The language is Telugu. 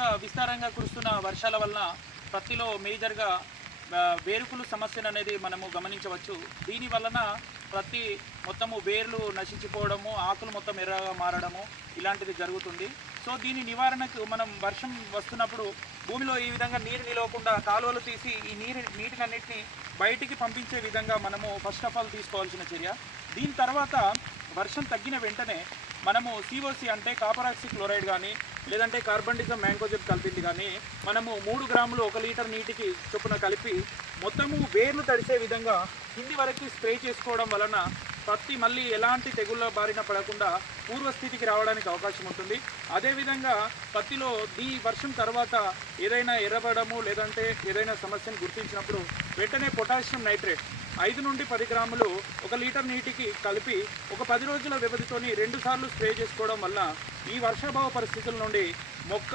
అత్యధిక విస్తారంగా కురుస్తున్న వర్షాల వలన పత్తిలో మేజర్గా వేరుకులు సమస్యను అనేది మనము గమనించవచ్చు. దీని వలన ప్రతి మొత్తము వేర్లు నశించిపోవడము, ఆకులు మొత్తం ఎర్రగా మారడము ఇలాంటిది జరుగుతుంది. సో దీని నివారణకు మనం వర్షం వస్తున్నప్పుడు భూమిలో ఈ విధంగా నీరు నిలవకుండా కాలువలు తీసి ఈ నీటినన్నిటిని బయటికి పంపించే విధంగా మనము ఫస్ట్ ఆఫ్ ఆల్ తీసుకోవాల్సిన చర్య. దీని తర్వాత వర్షం తగ్గిన వెంటనే మనము సిఓసి అంటే కాపర్ ఆక్సీ క్లోరైడ్ కానీ లేదంటే కార్బండిజం మ్యాంకోజెబ్ కలిపింది కానీ మనము 3 గ్రాములు 1 లీటర్ నీటికి చొప్పున కలిపి మొత్తము వేర్లు తడిసే విధంగా కింది వరకు స్ప్రే చేసుకోవడం వలన పత్తి మళ్ళీ ఎలాంటి తెగుళ్ళ బారిన పడకుండా పూర్వస్థితికి రావడానికి అవకాశం ఉంటుంది. అదేవిధంగా పత్తిలో ఈ వర్షం తర్వాత ఏదైనా ఎర్రబడము లేదంటే ఏదైనా సమస్యను గుర్తించినప్పుడు వెంటనే పొటాషియం నైట్రేట్ 5 నుండి 10 గ్రాములు 1 లీటర్ నీటికి కలిపి ఒక 10 రోజుల వ్యవధితోని 2 సార్లు స్ప్రే చేసుకోవడం వల్ల ఈ వర్షాభావ పరిస్థితుల నుండి మొక్క